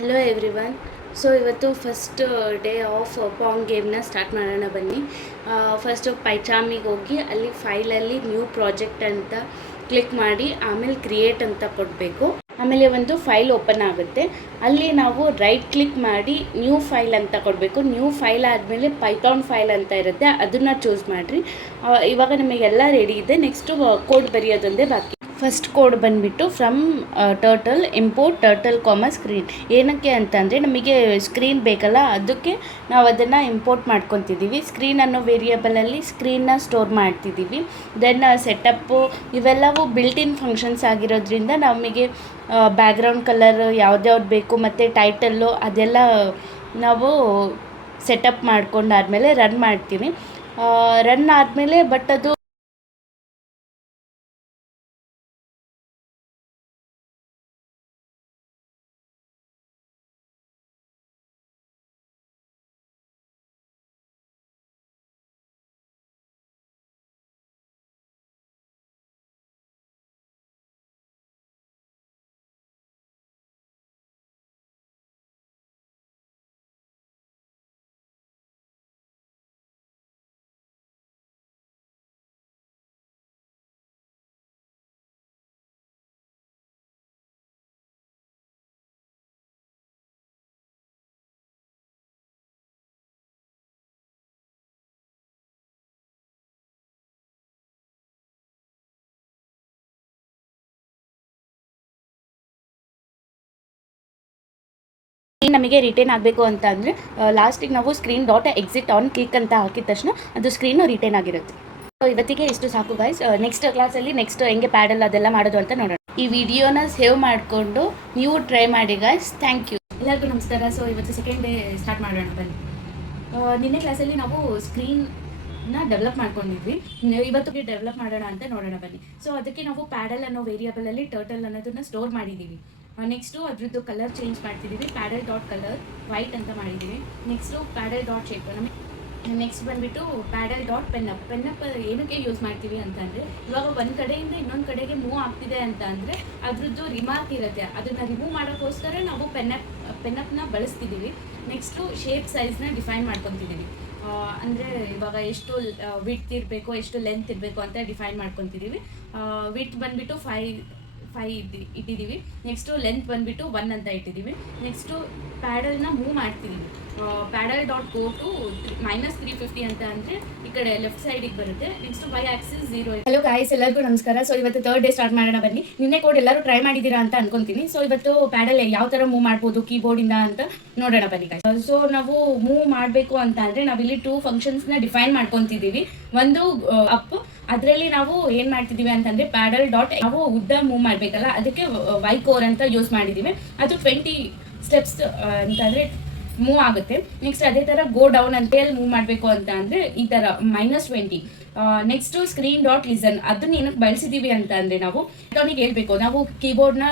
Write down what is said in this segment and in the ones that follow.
Hello everyone. So ಇವತ್ತು first day of pong ಗೇಮ್ನ start ಮಾಡೋಣ ಬನ್ನಿ. ಫಸ್ಟು ಪೈಚಾಮಿಗೆ ಹೋಗಿ ಅಲ್ಲಿ ಫೈಲಲ್ಲಿ ನ್ಯೂ ಪ್ರಾಜೆಕ್ಟ್ ಅಂತ ಕ್ಲಿಕ್ ಮಾಡಿ ಆಮೇಲೆ ಕ್ರಿಯೇಟ್ ಅಂತ ಕೊಡಬೇಕು. ಆಮೇಲೆ ಒಂದು ಫೈಲ್ ಓಪನ್ ಆಗುತ್ತೆ. ಅಲ್ಲಿ ನಾವು ರೈಟ್ ಕ್ಲಿಕ್ ಮಾಡಿ ನ್ಯೂ ಫೈಲ್ ಅಂತ ಕೊಡಬೇಕು. ನ್ಯೂ ಫೈಲ್ ಆದಮೇಲೆ ಪೈಥಾನ್ ಫೈಲ್ ಅಂತ ಇರುತ್ತೆ, ಅದನ್ನು ಚೂಸ್ ಮಾಡಿರಿ. ಇವಾಗ ನಮಗೆಲ್ಲ ರೆಡಿ ಇದೆ. ನೆಕ್ಸ್ಟು ಕೋಡ್ ಬರೆಯೋದೊಂದೇ ಬಾಕಿ. ಫಸ್ಟ್ ಕೋಡ್ ಬಂದುಬಿಟ್ಟು from turtle import turtle screen. ಏನಕ್ಕೆ ಅಂತಂದರೆ ನಮಗೆ ಸ್ಕ್ರೀನ್ ಬೇಕಲ್ಲ, ಅದಕ್ಕೆ ನಾವು ಅದನ್ನು ಇಂಪೋರ್ಟ್ ಮಾಡ್ಕೊತಿದ್ದೀವಿ. ಸ್ಕ್ರೀನ್ ಅನ್ನೋ ವೇರಿಯೇಬಲಲ್ಲಿ ಸ್ಕ್ರೀನ್ನ ಸ್ಟೋರ್ ಮಾಡ್ತಿದ್ದೀವಿ. ದೆನ್ ಸೆಟಪ್ಪು ಇವೆಲ್ಲವೂ ಬಿಲ್ಟ್ ಇನ್ ಫಂಕ್ಷನ್ಸ್ ಆಗಿರೋದ್ರಿಂದ ನಮಗೆ ಬ್ಯಾಕ್ಗ್ರೌಂಡ್ ಕಲರ್ ಯಾವ್ದ್ಯಾವ್ದು ಬೇಕು ಮತ್ತು ಟೈಟಲ್ಲು ಅದೆಲ್ಲ ನಾವು ಸೆಟಪ್ ಮಾಡ್ಕೊಂಡಾದ್ಮೇಲೆ ರನ್ ಮಾಡ್ತೀವಿ. ರನ್ ಆದಮೇಲೆ ಬಟ್ ಅದು ನಮಗೆ ರಿಟೇನ್ ಆಗಬೇಕು ಅಂತ ಅಂದರೆ ಲಾಸ್ಟಿಗೆ ನಾವು screen dot exit on click ಅಂತ ಹಾಕಿದ ತಕ್ಷಣ ಅದು ಸ್ಕ್ರೀನು ರಿಟೇನ್ ಆಗಿರುತ್ತೆ. ಸೊ ಇವತ್ತಿಗೆ ಇಷ್ಟು ಸಾಕು ಗೈಸ್. ನೆಕ್ಸ್ಟ್ ಕ್ಲಾಸಲ್ಲಿ ನೆಕ್ಸ್ಟ್ ಹೆಂಗೆ ಪ್ಯಾಡಲ್ ಅದೆಲ್ಲ ಮಾಡೋದು ಅಂತ ನೋಡೋಣ. ಈ ವಿಡಿಯೋನ ಸೇವ್ ಮಾಡಿಕೊಂಡು ನೀವು ಟ್ರೈ ಮಾಡಿ ಗೈಸ್. Thank you. ಎಲ್ಲರಿಗೂ ನಮಸ್ಕಾರ. ಸೊ ಇವತ್ತು ಸೆಕೆಂಡ್ ಡೇ ಸ್ಟಾರ್ಟ್ ಮಾಡೋಣ ಬನ್ನಿ. ನಿನ್ನೆ ಕ್ಲಾಸಲ್ಲಿ ನಾವು ಸ್ಕ್ರೀನ್ನ ಡೆವಲಪ್ ಮಾಡ್ಕೊಂಡಿದ್ವಿ. ಇವತ್ತಿಗೆ ಡೆವಲಪ್ ಮಾಡೋಣ ಅಂತ ನೋಡೋಣ ಬನ್ನಿ. ಸೊ ಅದಕ್ಕೆ ನಾವು ಪ್ಯಾಡಲ್ ಅನ್ನೋ ವೇರಿಯೇಬಲಲ್ಲಿ ಟರ್ಟಲ್ ಅನ್ನೋದನ್ನು ಸ್ಟೋರ್ ಮಾಡಿದ್ದೀವಿ. ನೆಕ್ಸ್ಟು ಅದ್ರದ್ದು ಕಲರ್ ಚೇಂಜ್ ಮಾಡ್ತಿದ್ದೀವಿ. ಪ್ಯಾಡಲ್ ಡಾಟ್ ಕಲರ್ ವೈಟ್ ಅಂತ ಮಾಡಿದ್ದೀವಿ. Next paddle dot shape. Next ಬಂದುಬಿಟ್ಟು ಪ್ಯಾಡಲ್ ಡಾಟ್ ಪೆನ್ನಪ್. ಪೆನ್ನಪ್ ಏನಕ್ಕೆ ಯೂಸ್ ಮಾಡ್ತೀವಿ ಅಂತಂದರೆ ಇವಾಗ ಒಂದು ಕಡೆಯಿಂದ ಇನ್ನೊಂದು ಕಡೆಗೆ ಮೂವ್ ಆಗ್ತಿದೆ ಅಂತ ಅಂದರೆ ಅದ್ರದ್ದು ರಿಮಾರ್ಕ್ ಇರುತ್ತೆ, ಅದನ್ನು ರಿಮೂವ್ ಮಾಡೋಕ್ಕೋಸ್ಕರ ನಾವು ಪೆನ್ನಪ್ನ ಬಳಸ್ತಿದ್ದೀವಿ. ನೆಕ್ಸ್ಟು ಶೇಪ್ ಸೈಜ್ನ ಡಿಫೈನ್ ಮಾಡ್ಕೊತಿದ್ದೀವಿ. ಅಂದರೆ ಇವಾಗ ಎಷ್ಟು ವಿಡ್ತ್ ಇರಬೇಕು, ಎಷ್ಟು ಲೆಂತ್ ಇರಬೇಕು ಅಂತ ಡಿಫೈನ್ ಮಾಡ್ಕೊತಿದ್ದೀವಿ. ವಿಡ್ತ್ ಬಂದುಬಿಟ್ಟು 5 ಇಟ್ಟಿದ್ದೀವಿ. ನೆಕ್ಸ್ಟು ಲೆಂತ್ ಬಂದುಬಿಟ್ಟು 1 ಅಂತ ಇಟ್ಟಿದ್ದೀವಿ. ನೆಕ್ಸ್ಟು ಪ್ಯಾಡಲ್ನ ಮೂವ್ ಮಾಡ್ತಿದ್ದೀವಿ. ಪ್ಯಾಡಲ್ ಡಾಟ್ ಗೋ ಟು -350 ಅಂತ ಅಂದರೆ ಈ ಕಡೆ ಲೆಫ್ಟ್ ಸೈಡಿಗೆ ಬರುತ್ತೆ. Next y axis 0. Hello guys, ಎಲ್ಲರಿಗೂ ನಮಸ್ಕಾರ. ಸೊ ಇವತ್ತು ಥರ್ಡ್ ಡೇ ಸ್ಟಾರ್ಟ್ ಮಾಡೋಣ ಬನ್ನಿ. ನಿನ್ನೆ ಕೋಡ್ ಎಲ್ಲರೂ ಟ್ರೈ ಮಾಡಿದ್ದೀರಾ ಅಂತ ಅನ್ಕೊಂತೀನಿ. ಸೊ ಇವತ್ತು ಪ್ಯಾಡಲ್ ಯಾವ ಥರ ಮೂವ್ ಮಾಡ್ಬೋದು ಕೀಬೋರ್ಡಿಂದ ಅಂತ ನೋಡೋಣ ಬನ್ನಿ ಗಾಯ್ಸ್. ಸೊ ನಾವು ಮೂವ್ ಮಾಡಬೇಕು ಅಂತ ಅಂದರೆ ನಾವಿಲ್ಲಿ 2 ಫಂಕ್ಷನ್ಸ್ನ ಡಿಫೈನ್ ಮಾಡ್ಕೊತಿದ್ದೀವಿ. ಒಂದು ಅಪ್, ಅದರಲ್ಲಿ ನಾವು ಏನು ಮಾಡ್ತಿದ್ದೀವಿ ಅಂತಂದರೆ ಪ್ಯಾಡಲ್ ಡಾಟ್ ನಾವು ಉದ್ದ ಮೂವ್ ಮಾಡಬೇಕಲ್ಲ, ಅದಕ್ಕೆ ವೈ ಕೋರ್ ಅಂತ ಯೂಸ್ ಮಾಡಿದ್ದೀವಿ. ಅದು 20 ಸ್ಟೆಪ್ಸ್ ಅಂತಂದರೆ ಮೂವ್ ಆಗುತ್ತೆ. ನೆಕ್ಸ್ಟ್ ಅದೇ ಥರ ಗೋ ಡೌನ್ ಅಂತ ಹೇಳಿ ಮೂವ್ ಮಾಡಬೇಕು ಅಂತ ಅಂದರೆ ಈ ಥರ -20. ನೆಕ್ಸ್ಟು ಸ್ಕ್ರೀನ್ ಡಾಟ್ ಲಿಸನ್, ಅದನ್ನ ಏನಕ್ಕೆ ಬಳಸಿದ್ದೀವಿ ಅಂತ ಅಂದರೆ ನಾವು ಅವನಿಗೆ ಹೇಳ್ಬೇಕು, ನಾವು ಕೀಬೋರ್ಡ್ನ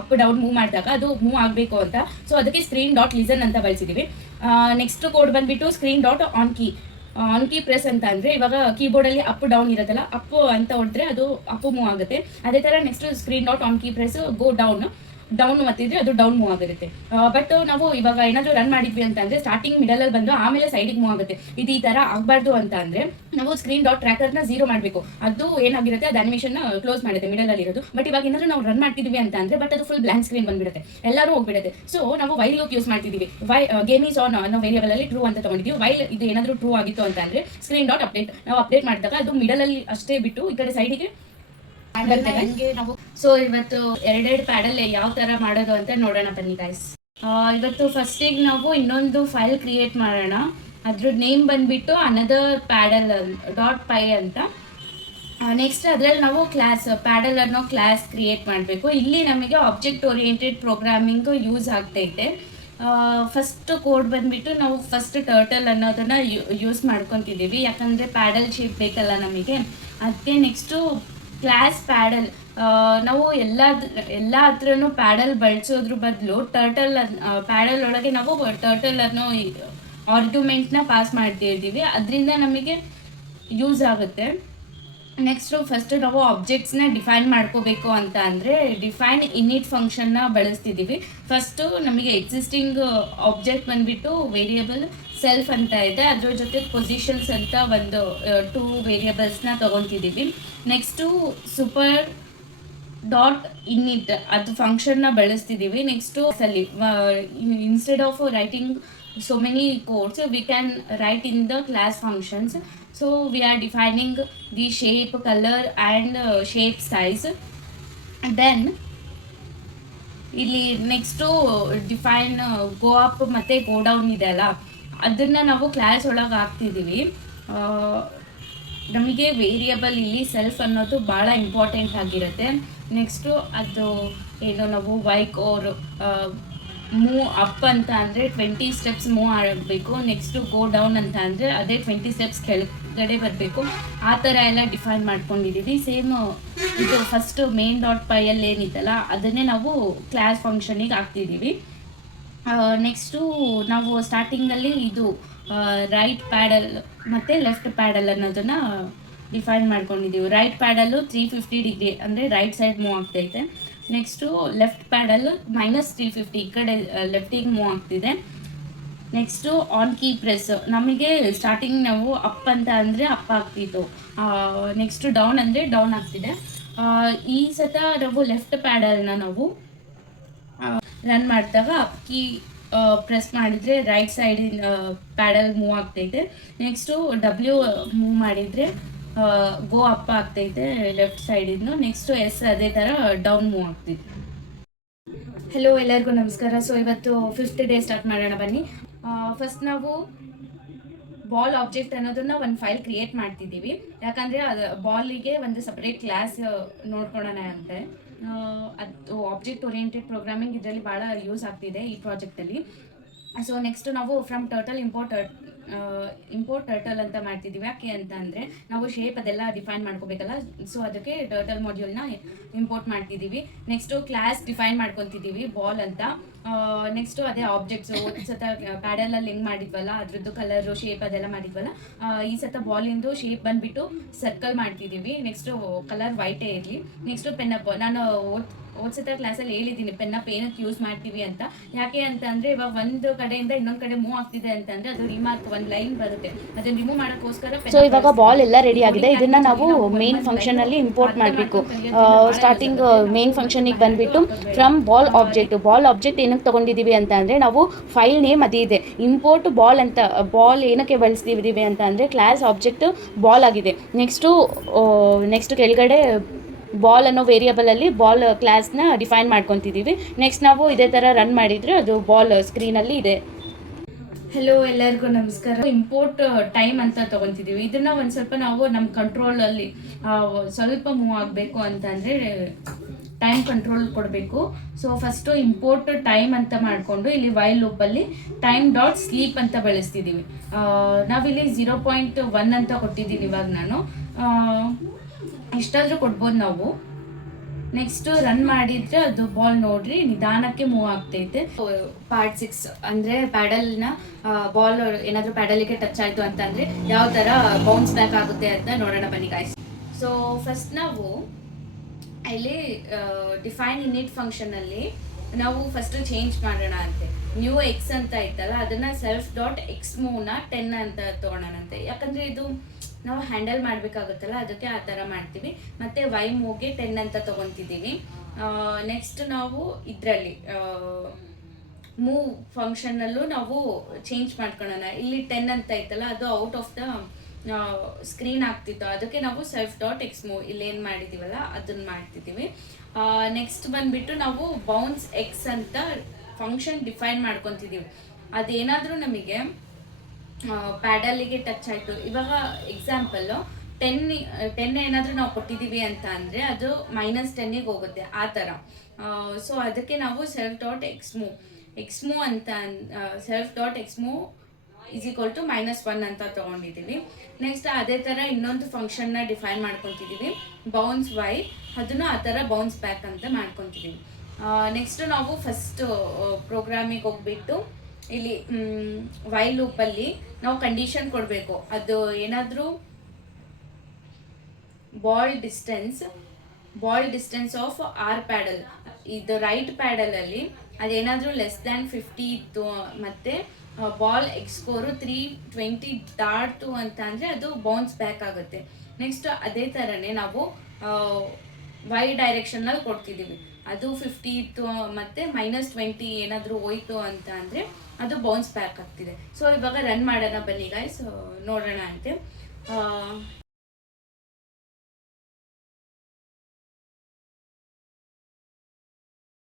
ಅಪ್ ಡೌನ್ ಮೂವ್ ಮಾಡಿದಾಗ ಅದು ಮೂವ್ ಆಗಬೇಕು ಅಂತ. ಸೊ ಅದಕ್ಕೆ ಸ್ಕ್ರೀನ್ ಡಾಟ್ ಲಿಸನ್ ಅಂತ ಬಳಸಿದ್ದೀವಿ. ನೆಕ್ಸ್ಟ್ ಕೋಡ್ ಬಂದುಬಿಟ್ಟು screen dot on key press ಅಂತ ಅಂದರೆ ಇವಾಗ ಕೀಬೋರ್ಡಲ್ಲಿ ಅಪ್ ಡೌನ್ ಇರೋದಲ್ಲ, ಅಪ್ ಅಂತ ಹೊಡೆದ್ರೆ ಅದು ಅಪ್ ಮೂವ್ ಆಗುತ್ತೆ. ಅದೇ ಥರ next screen dot on key press go down ಮತ್ತಿದ್ರೆ ಅದು ಡೌನ್ ಮೂವ್ ಆಗಿರುತ್ತೆ. ಬಟ್ ನಾವು ಇವಾಗ ಏನಾದರೂ ರನ್ ಮಾಡಿದ್ವಿ ಅಂತಂದರೆ ಸ್ಟಾರ್ಟಿಂಗ್ ಮಿಡಲಲ್ಲಿ ಬಂದು ಆಮೇಲೆ ಸೈಡಿಗೆ ಮೂವ್ ಆಗುತ್ತೆ. ಇದು ಈ ಥರ ಆಗಬಾರ್ದು ಅಂತ ಅಂದರೆ ನಾವು ಸ್ಕ್ರೀನ್ ಡಾಟ್ ಟ್ರ್ಯಾಕರ್ನ 0 ಮಾಡಬೇಕು. ಅದು ಏನಾಗಿರುತ್ತೆ, ಅದು ಅನಿಮೇಷನ್ನ ಕ್ಲೋಸ್ ಮಾಡುತ್ತೆ ಮಿಡಲಲ್ಲಿ ಇರೋದು. ಬಟ್ ಇವಾಗ ಏನಾದರೂ ನಾವು ರನ್ ಮಾಡ್ತಿದ್ವಿ ಅಂತ ಅಂದರೆ ಬಟ್ ಅದು ಫುಲ್ ಬ್ಲ್ಯಾಂಕ್ ಸ್ಕ್ರೀನ್ ಬಂದ್ಬಿಡುತ್ತೆ, ಎಲ್ಲರೂ ಹೋಗ್ಬಿಡುತ್ತೆ. ಸೊ ನಾವು ವೈಲ್ ಲೂಪ್ ಯೂಸ್ ಮಾಡ್ತಿದ್ದೀವಿ. ಗೇಮ್ ಈಸ್ ಆನ್ ಅನ್ನೋ ವೇರಿಯೇಬಲಲ್ಲಿ ಟ್ರೂ ಅಂತ ತೊಗೊಂಡಿದ್ದೀವಿ. ವೈಲ್ ಇದು ಏನಾದರೂ ಟ್ರೂ ಆಗಿತ್ತು ಅಂತ ಅಂದರೆ ಸ್ಕ್ರೀನ್ ಡಾಟ್ ಅಪ್ಡೇಟ್ ನಾವು ಅಪ್ಡೇಟ್ ಮಾಡಿದಾಗ ಅದು ಮಿಡಲಲ್ಲಿ ಅಷ್ಟೇ ಬಿಟ್ಟು ಈ ಕಡೆ ಸೈಡಿಗೆ ಹಂಗೆ ನಾವು. ಸೊ ಇವತ್ತು ಎರಡೆರಡು ಪ್ಯಾಡಲ್ ಯಾವ ತರ ಮಾಡೋದು ಅಂತ ನೋಡೋಣ ಬನ್ನಿ ಗೈಸ್. ಇವತ್ತು ಫಸ್ಟಿಗೆ ನಾವು ಇನ್ನೊಂದು ಫೈಲ್ ಕ್ರಿಯೇಟ್ ಮಾಡೋಣ. ಅದ್ರ ನೇಮ್ ಬಂದ್ಬಿಟ್ಟು ಅನದರ್ ಪ್ಯಾಡಲ್ ಡಾಟ್ ಪೈ ಅಂತ. ನೆಕ್ಸ್ಟ್ ಅದರಲ್ಲಿ ನಾವು ಪ್ಯಾಡಲ್ ಅನ್ನೋ ಕ್ಲಾಸ್ ಕ್ರಿಯೇಟ್ ಮಾಡಬೇಕು. ಇಲ್ಲಿ ನಮಗೆ ಆಬ್ಜೆಕ್ಟ್ ಓರಿಯೆಂಟೆಡ್ ಪ್ರೋಗ್ರಾಮಿಂಗು ಯೂಸ್ ಆಗ್ತೈತೆ. ಫಸ್ಟ್ ಕೋಡ್ ಬಂದುಬಿಟ್ಟು ನಾವು ಫಸ್ಟ್ ಟರ್ಟಲ್ ಅನ್ನೋದನ್ನು ಯೂಸ್ ಮಾಡ್ಕೊತಿದ್ದೀವಿ, ಯಾಕಂದರೆ ಪ್ಯಾಡಲ್ ಶೇಪ್ ಬೇಕಲ್ಲ ನಮಗೆ, ಅದಕ್ಕೆ. ನೆಕ್ಸ್ಟು ಕ್ಲಾಸ್ ಪ್ಯಾಡಲ್, ನಾವು ಎಲ್ಲ ಹತ್ರನೂ ಪ್ಯಾಡಲ್ ಬಳಸೋದ್ರ ಬದಲು ಪ್ಯಾಡಲ್ ಒಳಗೆ ನಾವು ಟರ್ಟಲ್ ಅನ್ನೋ ಆರ್ಗ್ಯುಮೆಂಟ್ನ ಪಾಸ್ ಮಾಡ್ತಾ ಇದ್ದೀವಿ, ಅದರಿಂದ ನಮಗೆ ಯೂಸ್ ಆಗುತ್ತೆ. ನೆಕ್ಸ್ಟು ಫಸ್ಟ್ ನಾವು ಆಬ್ಜೆಕ್ಟ್ಸ್ನ ಡಿಫೈನ್ ಮಾಡ್ಕೋಬೇಕು ಅಂತ ಅಂದರೆ ಡಿಫೈನ್ ಇನಿಟ್ ಫಂಕ್ಷನ್ನ ಬಳಸ್ತಿದ್ದೀವಿ. ಫಸ್ಟು ನಮಗೆ ಎಕ್ಸಿಸ್ಟಿಂಗ್ ಆಬ್ಜೆಕ್ಟ್ ಬಂದುಬಿಟ್ಟು ವೇರಿಯಬಲ್ ಸೆಲ್ಫ್ ಅಂತ ಇದೆ, ಅದ್ರ ಜೊತೆ ಪೊಸಿಷನ್ಸ್ ಅಂತ ಒಂದು 2 ವೇರಿಯಬಲ್ಸ್ನ ತೊಗೊತಿದ್ದೀವಿ. ನೆಕ್ಸ್ಟು ಸೂಪರ್ ಡಾಟ್ ಇನ್ನಿಟ್ ಅದು ಫಂಕ್ಷನ್ನ ಬಳಸ್ತಿದ್ದೀವಿ. ನೆಕ್ಸ್ಟು ಅಲ್ಲಿ instead of writing so many codes we can write in the class functions. So we are defining the shape, color and shape size. And then ಇಲ್ಲಿ ನೆಕ್ಸ್ಟು ಡಿಫೈನ್ ಗೋ ಅಪ್ ಮತ್ತು go down ಇದೆ ಅಲ್ಲ, ಅದನ್ನು ನಾವು class ಒಳಗೆ ಹಾಕ್ತಿದ್ದೀವಿ. ನಮಗೆ variable ಇಲ್ಲಿ self ಅನ್ನೋದು ಭಾಳ ಇಂಪಾರ್ಟೆಂಟ್ ಆಗಿರುತ್ತೆ. ನೆಕ್ಸ್ಟು ಅದು ಏನು ನಾವು ವೈಕ್ ಓರ್ ಮೂವ್ ಅಪ್ ಅಂತ ಅಂದರೆ 20 ಸ್ಟೆಪ್ಸ್ ಮೂವ್ ಆಗಬೇಕು. ನೆಕ್ಸ್ಟು ಗೋ ಡೌನ್ ಅಂತ ಅಂದರೆ ಅದೇ 20 ಸ್ಟೆಪ್ಸ್ ಕೆಳಗಡೆ ಬರಬೇಕು. ಆ ಥರ ಎಲ್ಲ ಡಿಫೈನ್ ಮಾಡ್ಕೊಂಡಿದ್ದೀವಿ. ಸೇಮ್ ಇದು ಫಸ್ಟು ಮೇನ್ ಡಾಟ್ ಪೈಯಲ್ಲಿ ಏನಿತ್ತಲ್ಲ ಅದನ್ನೇ ನಾವು ಕ್ಲಾಸ್ ಫಂಕ್ಷನಿಗೆ ಹಾಕ್ತಿದ್ದೀವಿ. ನೆಕ್ಸ್ಟು ನಾವು ಸ್ಟಾರ್ಟಿಂಗಲ್ಲಿ ಇದು ರೈಟ್ ಪ್ಯಾಡಲ್ ಮತ್ತು ಲೆಫ್ಟ್ ಪ್ಯಾಡಲ್ ಅನ್ನೋದನ್ನು ಡಿಫೈನ್ ಮಾಡ್ಕೊಂಡಿದ್ದೀವಿ. ರೈಟ್ ಪ್ಯಾಡಲ್ಲು 350 ಡಿಗ್ರಿ ಅಂದರೆ ರೈಟ್ ಸೈಡ್ ಮೂವ್ ಆಗ್ತೈತೆ. ನೆಕ್ಸ್ಟು ಲೆಫ್ಟ್ ಪ್ಯಾಡಲ್ -350 ಈ ಕಡೆ ಲೆಫ್ಟಿಗೆ ಮೂವ್ ಆಗ್ತಿದೆ. ನೆಕ್ಸ್ಟು ಆನ್ ಕೀ ಪ್ರೆಸ್, ನಮಗೆ ಸ್ಟಾರ್ಟಿಂಗ್ ನಾವು ಅಪ್ ಅಂತ ಅಂದರೆ ಅಪ್ ಆಗ್ತಿತ್ತು, ನೆಕ್ಸ್ಟು ಡೌನ್ ಅಂದರೆ ಡೌನ್ ಆಗ್ತಿದೆ. ಈ ಸತ ನಾವು ಲೆಫ್ಟ್ ಪ್ಯಾಡಲ್ನ ನಾವು ರನ್ ಮಾಡಿದಾಗ ಅಪ್ ಕೀ ಪ್ರೆಸ್ ಮಾಡಿದರೆ ರೈಟ್ ಸೈಡಿನ ಪ್ಯಾಡಲ್ ಮೂವ್ ಆಗ್ತೈತೆ. ನೆಕ್ಸ್ಟು W ಮೂವ್ ಮಾಡಿದರೆ ಗೋ ಅಪ್ ಆಗ್ತೈತೆ ಲೆಫ್ಟ್ ಸೈಡಿಂದು. ನೆಕ್ಸ್ಟು ಎಸ್ ಅದೇ ಥರ ಡೌನ್ ಮೂವ್ ಆಗ್ತೈತೆ. ಹೆಲೋ, ಎಲ್ಲರಿಗೂ ನಮಸ್ಕಾರ. ಸೊ ಇವತ್ತು 5th ಡೇ ಸ್ಟಾರ್ಟ್ ಮಾಡೋಣ ಬನ್ನಿ. ಫಸ್ಟ್ ನಾವು ಬಾಲ್ ಆಬ್ಜೆಕ್ಟ್ ಅನ್ನೋದನ್ನ ಒಂದು ಫೈಲ್ ಕ್ರಿಯೇಟ್ ಮಾಡ್ತಿದ್ದೀವಿ. ಯಾಕಂದರೆ ಅದು ಬಾಲಿಗೆ ಒಂದು ಸಪ್ರೇಟ್ ಕ್ಲಾಸ್ ನೋಡ್ಕೊಳ್ಳೋಣ ಅಂತೆ. ಅದು ಆಬ್ಜೆಕ್ಟ್ ಓರಿಯೆಂಟೆಡ್ ಪ್ರೋಗ್ರಾಮಿಂಗ್ ಇದರಲ್ಲಿ ಭಾಳ ಯೂಸ್ ಆಗ್ತಿದೆ ಈ ಪ್ರಾಜೆಕ್ಟಲ್ಲಿ. ಸೊ ನೆಕ್ಸ್ಟ್ ನಾವು ಫ್ರಮ್ ಟರ್ಟಲ್ ಇಂಪೋರ್ಟ್ ಟರ್ಟಲ್ ಅಂತ ಮಾಡ್ತಿದ್ದೀವಿ. ಯಾಕೆ ಅಂತ ಅಂದರೆ ನಾವು ಶೇಪ್ ಅದೆಲ್ಲ ಡಿಫೈನ್ ಮಾಡ್ಕೋಬೇಕಲ್ಲ, ಸೊ ಅದಕ್ಕೆ ಟರ್ಟಲ್ ಮಾಡ್ಯೂಲ್ನ ಇಂಪೋರ್ಟ್ ಮಾಡ್ತಿದ್ದೀವಿ. ನೆಕ್ಸ್ಟು ಕ್ಲಾಸ್ ಡಿಫೈನ್ ಮಾಡ್ಕೊತಿದ್ದೀವಿ ಬಾಲ್ ಅಂತ. ನೆಕ್ಸ್ಟು ಅದೇ ಆಬ್ಜೆಕ್ಟ್ಸು ಸತ ಪ್ಯಾಡಲಲ್ಲಿ ಹೆಂಗೆ ಮಾಡಿದ್ವಲ್ಲ ಅದ್ರದ್ದು ಕಲರು ಶೇಪ್ ಅದೆಲ್ಲ ಮಾಡಿದ್ವಲ್ಲ, ಈ ಸತ ಬಾಲಿಂದು ಶೇಪ್ ಬಂದುಬಿಟ್ಟು ಸರ್ಕಲ್ ಮಾಡ್ತಿದ್ದೀವಿ. ನೆಕ್ಸ್ಟು ಕಲರ್ ವೈಟೇ ಇರಲಿ. ನೆಕ್ಸ್ಟು ಪೆನ್ನಪ್, ನಾನು ಓದ್ಸತ ಕ್ಲಾಸಲ್ಲಿ ಹೇಳಿದ್ದೀನಿ ಪೆನ್ನಪ್ ಏನಕ್ಕೆ ಯೂಸ್ ಮಾಡ್ತೀವಿ ಅಂತ. ಯಾಕೆ ಅಂತ ಅಂದರೆ ಇವಾಗ ಒಂದು ಕಡೆಯಿಂದ ಇನ್ನೊಂದು ಕಡೆ ಮೂವ್ ಆಗ್ತಿದೆ ಅಂತಂದರೆ ಅದು ರಿಮಾರ್ಕ್ ಒಂದು ಲೈನ್ ಬರುತ್ತೆ, ಅದನ್ನು ರಿಮೂವ್ ಮಾಡೋಕ್ಕೋಸ್ಕರ. ಸೊ ಇವಾಗ ಬಾಲ್ ಎಲ್ಲ ರೆಡಿ ಆಗಿದೆ. ಇದನ್ನು ನಾವು ಮೇನ್ ಫಂಕ್ಷನಲ್ಲಿ ಇಂಪೋರ್ಟ್ ಮಾಡಬೇಕು. ಸ್ಟಾರ್ಟಿಂಗ್ ಮೇನ್ ಫಂಕ್ಷನಿಗೆ ಬಂದುಬಿಟ್ಟು ಫ್ರಮ್ ಬಾಲ್ ಆಬ್ಜೆಕ್ಟ್ ಏನಕ್ಕೆ ತೊಗೊಂಡಿದ್ದೀವಿ ಅಂತ ಅಂದರೆ ನಾವು ಫೈಲ್ ನೇಮ್ ಅದೇ ಇದೆ, ಇಂಪೋರ್ಟ್ ಬಾಲ್ ಅಂತ. ಬಾಲ್ ಏನಕ್ಕೆ ಬಳಸ್ತಿದ್ದೀವಿ ಅಂತ ಅಂದರೆ ಕ್ಲಾಸ್ ಆಬ್ಜೆಕ್ಟ್ ಬಾಲ್ ಆಗಿದೆ. ನೆಕ್ಸ್ಟ್ ಕೆಳಗಡೆ ಬಾಲ್ ಅನ್ನೋ ವೇರಿಯಬಲಲ್ಲಿ ಬಾಲ್ ಕ್ಲಾಸ್ನ ಡಿಫೈನ್ ಮಾಡ್ಕೊತಿದ್ದೀವಿ. ನೆಕ್ಸ್ಟ್ ನಾವು ಇದೇ ಥರ ರನ್ ಮಾಡಿದರೆ ಅದು ಬಾಲ್ ಸ್ಕ್ರೀನಲ್ಲಿ ಇದೆ. ಹೆಲೋ, ಎಲ್ಲರಿಗೂ ನಮಸ್ಕಾರ. ಇಂಪೋರ್ಟ್ ಟೈಮ್ ಅಂತ ತೊಗೊತಿದ್ದೀವಿ. ಇದನ್ನು ಒಂದು ಸ್ವಲ್ಪ ನಾವು ನಮ್ಮ ಕಂಟ್ರೋಲಲ್ಲಿ ಸ್ವಲ್ಪ ಮೂವ್ ಆಗಬೇಕು ಅಂತಂದರೆ ಟೈಮ್ ಕಂಟ್ರೋಲ್ ಕೊಡಬೇಕು. ಸೊ ಫಸ್ಟು ಇಂಪೋರ್ಟ್ ಟೈಮ್ ಅಂತ ಮಾಡಿಕೊಂಡು ಇಲ್ಲಿ ವೈಲ್ ಲೂಪಲ್ಲಿ ಟೈಮ್ ಡಾಟ್ ಸ್ಲೀಪ್ ಅಂತ ಬಳಸ್ತಿದ್ದೀವಿ. ನಾವಿಲ್ಲಿ 0.1 ಅಂತ ಕೊಟ್ಟಿದ್ದೀನಿ ಇವಾಗ ನಾನು. ಎಷ್ಟಾದರೂ ಕೊಡ್ಬೋದು ನಾವು. ನೆಕ್ಸ್ಟು ರನ್ ಮಾಡಿದರೆ ಅದು ಬಾಲ್ ನೋಡ್ರಿ ನಿಧಾನಕ್ಕೆ ಮೂವ್ ಆಗ್ತೈತೆ. ಪಾರ್ಟ್ 6 ಅಂದರೆ ಪ್ಯಾಡಲ್ನ ಬಾಲ್ ಏನಾದರೂ ಪ್ಯಾಡಲಿಗೆ ಟಚ್ ಆಯಿತು ಅಂತಂದರೆ ಯಾವ ಥರ ಬೌನ್ಸ್ ಬ್ಯಾಕ್ ಆಗುತ್ತೆ ಅಂತ ನೋಡೋಣ ಬನ್ನಿ ಗಾಯ್ಸ್. ಸೊ ಫಸ್ಟ್ ನಾವು ಇಲ್ಲಿ ಡಿಫೈನ್ ಇನಿಟ್ ಫಂಕ್ಷನಲ್ಲಿ ನಾವು ಫಸ್ಟು ಚೇಂಜ್ ಮಾಡೋಣ ಅಂತೆ. ನ್ಯೂ ಎಕ್ಸ್ ಅಂತ ಇತ್ತಲ್ಲ ಅದನ್ನು ಸೆಲ್ಫ್ ಡಾಟ್ ಎಕ್ಸ್ ಮೂವ್ನ 10 ಅಂತ ತೊಗೊಳೋಣಂತೆ. ಯಾಕಂದರೆ ಇದು ನಾವು ಹ್ಯಾಂಡಲ್ ಮಾಡಬೇಕಾಗುತ್ತಲ್ಲ, ಅದಕ್ಕೆ ಆ ಥರ ಮಾಡ್ತೀವಿ. ಮತ್ತು ವೈ ಮೂವ್ಗೆ 10 ಅಂತ ತೊಗೊತಿದ್ದೀವಿ. ನೆಕ್ಸ್ಟ್ ನಾವು ಇದರಲ್ಲಿ ಮೂವ್ ಫಂಕ್ಷನ್ನಲ್ಲೂ ನಾವು ಚೇಂಜ್ ಮಾಡ್ಕೊಳ್ಳೋಣ. ಇಲ್ಲಿ 10 ಅಂತ ಇತ್ತಲ್ಲ ಅದು ಔಟ್ ಆಫ್ ದ ಸ್ಕ್ರೀನ್ ಆಗ್ತಿತ್ತು, ಅದಕ್ಕೆ ನಾವು ಸೆಲ್ಫ್ ಡಾಟ್ ಎಕ್ಸ್ ಮೂವ್ ಇಲ್ಲೇನು ಮಾಡಿದ್ದೀವಲ್ಲ ಅದನ್ನು ಮಾಡ್ತಿದ್ದೀವಿ. ನೆಕ್ಸ್ಟ್ ಬಂದುಬಿಟ್ಟು ನಾವು ಬೌನ್ಸ್ ಎಕ್ಸ್ ಅಂತ ಫಂಕ್ಷನ್ ಡಿಫೈನ್ ಮಾಡ್ಕೊತಿದ್ದೀವಿ. ಅದೇನಾದರೂ ನಮಗೆ ಪ್ಯಾಡಲ್ಲಿಗೆ ಟಚ್ ಆಯಿತು, ಇವಾಗ ಎಕ್ಸಾಂಪಲ್ಲು 10 ಏನಾದರೂ ನಾವು ಕೊಟ್ಟಿದ್ದೀವಿ ಅಂತ ಅಂದರೆ ಅದು -10ಗೆ ಹೋಗುತ್ತೆ ಆ ಥರ. ಸೊ ಅದಕ್ಕೆ ನಾವು ಸೆಲ್ಫ್ ಡಾಟ್ ಎಕ್ಸ್ ಮೂವ್ ಅಂತ ಸೆಲ್ಫ್ ಡಾಟ್ ಎಕ್ಸ್ ಮೂವ್ = -1 ಅಂತ ತೊಗೊಂಡಿದ್ದೀವಿ. ನೆಕ್ಸ್ಟ್ ಅದೇ ಥರ ಇನ್ನೊಂದು ಫಂಕ್ಷನ್ನ ಡಿಫೈನ್ ಮಾಡ್ಕೊತಿದ್ದೀವಿ, ಬೌನ್ಸ್ ವೈ, ಅದನ್ನು ಆ ಥರ ಬೌನ್ಸ್ ಬ್ಯಾಕ್ ಅಂತ ಮಾಡ್ಕೊತಿದ್ದೀವಿ. ನೆಕ್ಸ್ಟು ನಾವು ಫಸ್ಟ್ ಪ್ರೋಗ್ರಾಮಿಗೆ ಹೋಗ್ಬಿಟ್ಟು ಇಲ್ಲಿ ವೈ ಲೂಪಲ್ಲಿ ನಾವು ಕಂಡೀಷನ್ ಕೊಡಬೇಕು. ಅದು ಏನಾದರೂ ball distance of r paddle. ಇದು ರೈಟ್ ಪ್ಯಾಡಲಲ್ಲಿ ಅದೇನಾದರೂ ಲೆಸ್ ದ್ಯಾನ್ 50 ಇತ್ತು ಮತ್ತು ಬಾಲ್ ಎಕ್ಸ್ಕೋರು 320 ದಾಟ್ತು ಅಂತ ಅಂದರೆ ಅದು ಬೌನ್ಸ್ ಬ್ಯಾಕ್ ಆಗುತ್ತೆ. ನೆಕ್ಸ್ಟ್ ಅದೇ ಥರನೇ ನಾವು ವೈ ಡೈರೆಕ್ಷನಲ್ಲಿ ಕೊಡ್ತಿದ್ದೀವಿ, ಅದು 50 ಇತ್ತು ಮತ್ತು -20 ಏನಾದರೂ ಹೋಯ್ತು ಅಂತ ಅಂದರೆ ಅದು ಬೌನ್ಸ್ ಬ್ಯಾಕ್ ಆಗ್ತಿದೆ. ಸೊ ಇವಾಗ ರನ್ ಮಾಡೋಣ ಬನ್ನಿ ಗೈಸ್, ನೋಡೋಣ ಅಂತೆ.